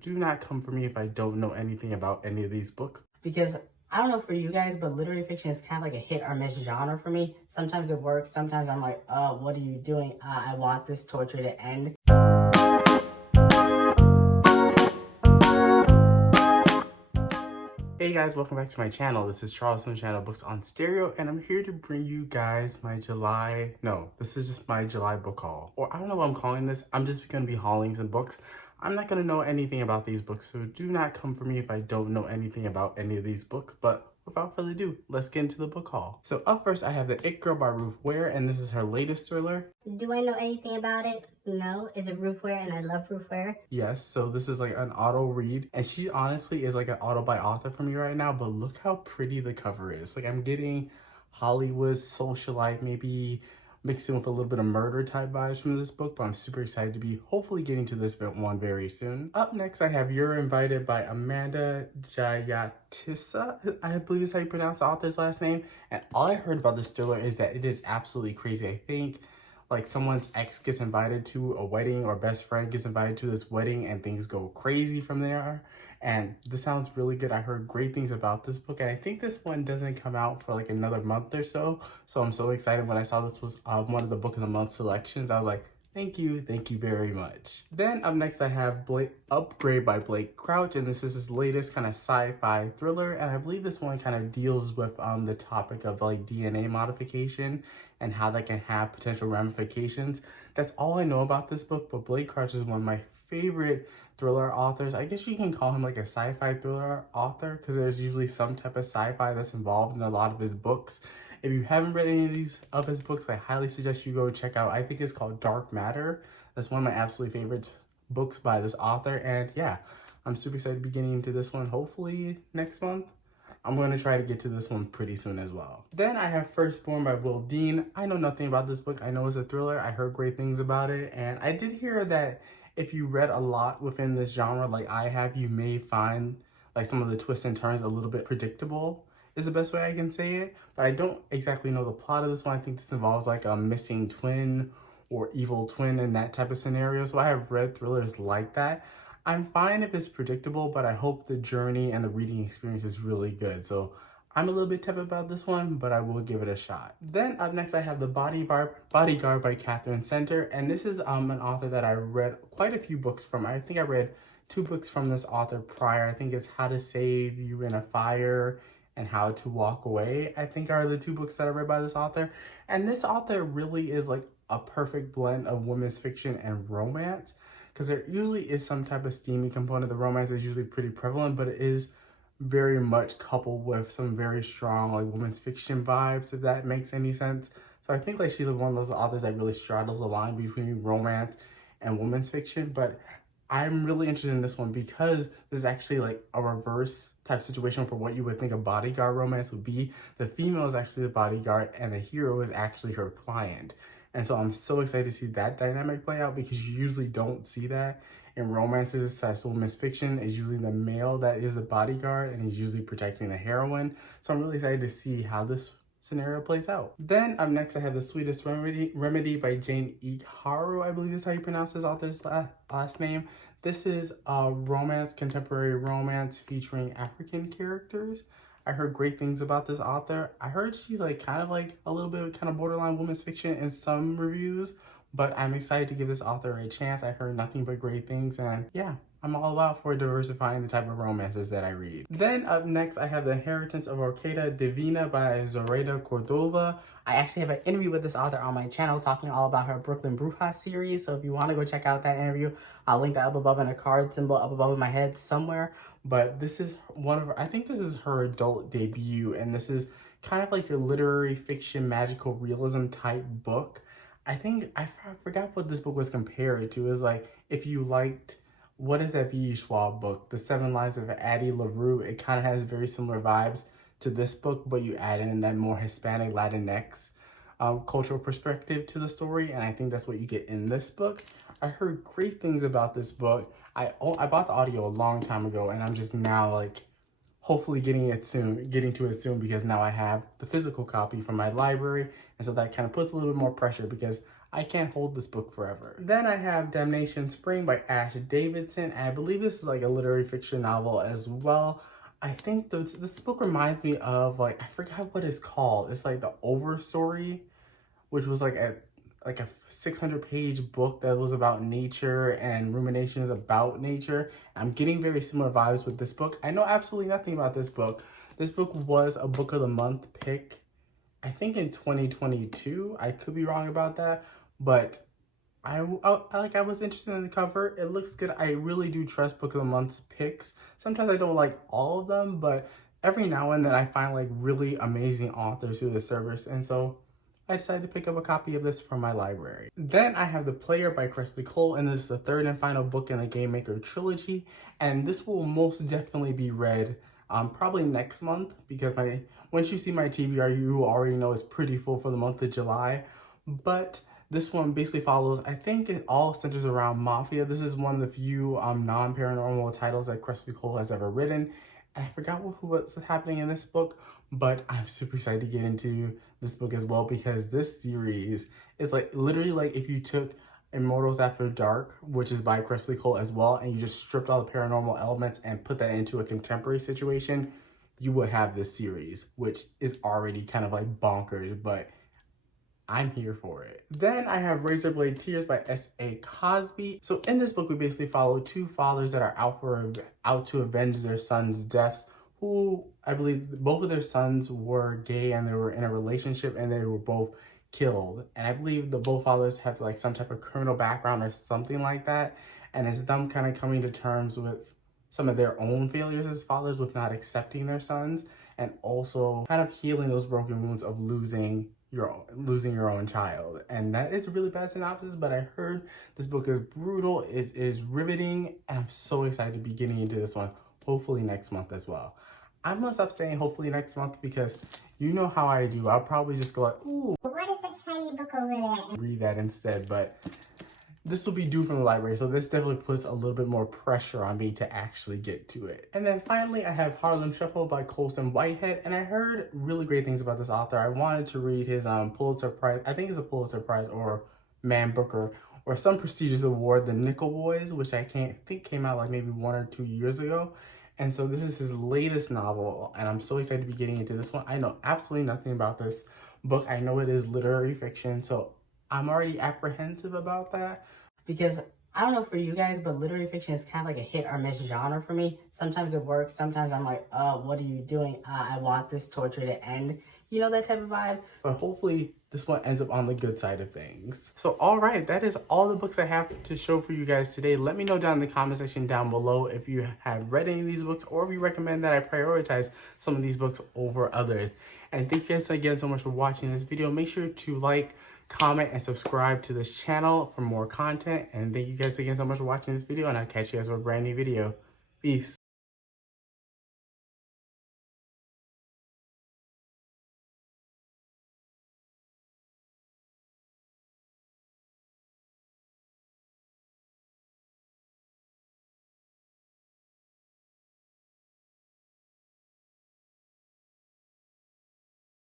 Do not come for me if I don't know anything about any of these books. Because I don't know for you guys, but literary fiction is kind of like a hit or miss genre for me. Sometimes it works. Sometimes I'm like, what are you doing? I want this torture to end. Hey guys, welcome back to my channel. This is Charles from Channel Books on Stereo, and I'm here to bring you guys my this is just my July book haul. Or I don't know what I'm calling this. I'm just gonna be hauling some books. I'm not gonna know anything about these books, so do not come for me if I don't know anything about any of these books. But without further ado, let's get into the book haul. So up first, I have The It Girl by Ruth Ware, and this is her latest thriller. Do I know anything about it? No. Is it Ruth Ware? And I love Ruth Ware. Yes, so this is like an auto read, and she honestly is like an auto by author for me right now, but look how pretty the cover is. Like, I'm getting Hollywood socialite, maybe mixed in with a little bit of murder type vibes from this book, but I'm super excited to be hopefully getting to this one very soon. Up next, I have Youre Invited by Amanda Jayatissa. I believe is how you pronounce the author's last name. And all I heard about this thriller is that it is absolutely crazy. I think like someone's ex gets invited to a wedding, or best friend gets invited to this wedding, and things go crazy from there. And this sounds really good. I heard great things about this book, and I think this one doesn't come out for like another month or so. So I'm so excited when I saw this was one of the book of the month selections. I was like, thank you very much. Then up next I have Bla Upgrade by Blake Crouch, and this is his latest kind of sci-fi thriller, and I believe this one kind of deals with the topic of like DNA modification and how that can have potential ramifications. That's all I know about this book, but Blake Crouch is one of my favorite thriller authors. I guess you can call him like a sci-fi thriller author, because there's usually some type of sci-fi that's involved in a lot of his books. If you haven't read any of these of his books, I highly suggest you go check out, I think it's called Dark Matter. That's one of my absolute favorite books by this author. And yeah, I'm super excited to be getting into this one hopefully next month. I'm going to try to get to this one pretty soon as well. Then I have Firstborn by Will Dean. I know nothing about this book. I know it's a thriller. I heard great things about it. And I did hear that if you read a lot within this genre like I have, you may find like some of the twists and turns a little bit predictable, is the best way I can say it. But I don't exactly know the plot of this one. I think this involves like a missing twin or evil twin and that type of scenario. So I have read thrillers like that. I'm fine if it's predictable, but I hope the journey and the reading experience is really good. So I'm a little bit tepid about this one, but I will give it a shot. Then up next, I have The Bodyguard by Catherine Center. And this is an author that I read quite a few books from. I think I read 2 books from this author prior. I think it's How to Save You in a Fire and How to Walk Away, I think are the 2 books that I read by this author. And this author really is like a perfect blend of women's fiction and romance, because there usually is some type of steamy component. The romance is usually pretty prevalent, but it is very much coupled with some very strong like women's fiction vibes, if that makes any sense. So I think like she's one of those authors that really straddles the line between romance and women's fiction. But I'm really interested in this one because this is actually like a reverse type situation for what you would think a bodyguard romance would be. The female is actually the bodyguard and the hero is actually her client. And so I'm so excited to see that dynamic play out, because you usually don't see that in romances. As women's fiction is usually the male that is a bodyguard and he's usually protecting the heroine. So I'm really excited to see how this scenario plays out. Then up next, I have The Sweetest Remedy by Jane Iharu, I believe is how you pronounce this author's last name. This is a contemporary romance featuring African characters. I heard great things about this author. I heard she's like kind of like a little bit kind of borderline women's fiction in some reviews, but I'm excited to give this author a chance. I heard nothing but great things, and yeah, I'm all about for diversifying the type of romances that I read. Then up next, I have The Inheritance of Orquídea Divina by Zoraida Cordova. I actually have an interview with this author on my channel talking all about her Brooklyn Brujas series. So if you want to go check out that interview, I'll link that up above in a card symbol up above my head somewhere. But this is I think this is her adult debut, and this is kind of like your literary fiction, magical realism type book. I think, I forgot what this book was compared to. It was like, if you liked, what is that V.E. Schwab book? The 7 Lives of Addie LaRue. It kind of has very similar vibes to this book, but you add in that more Hispanic Latinx cultural perspective to the story, and I think that's what you get in this book. I heard great things about this book. I bought the audio a long time ago, and I'm just now like hopefully getting to it soon, because now I have the physical copy from my library, and so that kind of puts a little bit more pressure, because I can't hold this book forever. Then I have Damnation Spring by Ash Davidson, and I believe this is like a literary fiction novel as well. I think this book reminds me of, like, I forgot what it's called. It's like the Overstory, which was like a 600-page book that was about nature and ruminations about nature. I'm getting very similar vibes with this book. I know absolutely nothing about this book. This book was a book of the month pick, I think in 2022. I could be wrong about that, but I was interested in the cover. It looks good. I really do trust Book of the Month's picks. Sometimes I don't like all of them, but every now and then I find like really amazing authors through the service, and so I decided to pick up a copy of this from my library. Then I have The Player by Cressley Cole, and this is the third and final book in the Game Maker trilogy, and this will most definitely be read probably next month, because once you see my TBR, you already know it's pretty full for the month of July. But this one basically follows, I think it all centers around Mafia. This is one of the few non-paranormal titles that Cressley Cole has ever written. And I forgot what's happening in this book, but I'm super excited to get into this book as well, because this series is like literally like if you took Immortals After Dark, which is by Cressley Cole as well, and you just stripped all the paranormal elements and put that into a contemporary situation, you would have this series, which is already kind of like bonkers, but I'm here for it. Then I have Razorblade Tears by S.A. Cosby. So in this book, we basically follow two fathers that are out to avenge their sons' deaths, who I believe both of their sons were gay and they were in a relationship and they were both killed. And I believe the both fathers have like some type of criminal background or something like that. And it's them kind of coming to terms with some of their own failures as fathers with not accepting their sons, and also kind of healing those broken wounds of losing your own child. And that is a really bad synopsis, but I heard this book is brutal, it is riveting, and I'm so excited to be getting into this one, hopefully next month as well. I'm gonna stop saying hopefully next month, because you know how I do. I'll probably just go like, ooh, What is that shiny book over there? read that instead, but this will be due from the library, so this definitely puts a little bit more pressure on me to actually get to it. And then finally, I have Harlem Shuffle by Colson Whitehead, and I heard really great things about this author. I wanted to read his Pulitzer Prize, I think it's a Pulitzer Prize or Man Booker, or some prestigious award, The Nickel Boys, which I think came out like maybe 1 or 2 years ago. And so this is his latest novel, and I'm so excited to be getting into this one. I know absolutely nothing about this book. I know it is literary fiction, so I'm already apprehensive about that. Because I don't know for you guys, but literary fiction is kind of like a hit or miss genre for me. Sometimes it works. Sometimes I'm like, what are you doing? I want this torture to end. You know, that type of vibe. But hopefully this one ends up on the good side of things. So all right, that is all the books I have to show for you guys today. Let me know down in the comment section down below if you have read any of these books, or if you recommend that I prioritize some of these books over others. And thank you guys again so much for watching this video. Make sure to like, comment, and subscribe to this channel for more content. And thank you guys again so much for watching this video, and I'll catch you guys with a brand new video. Peace.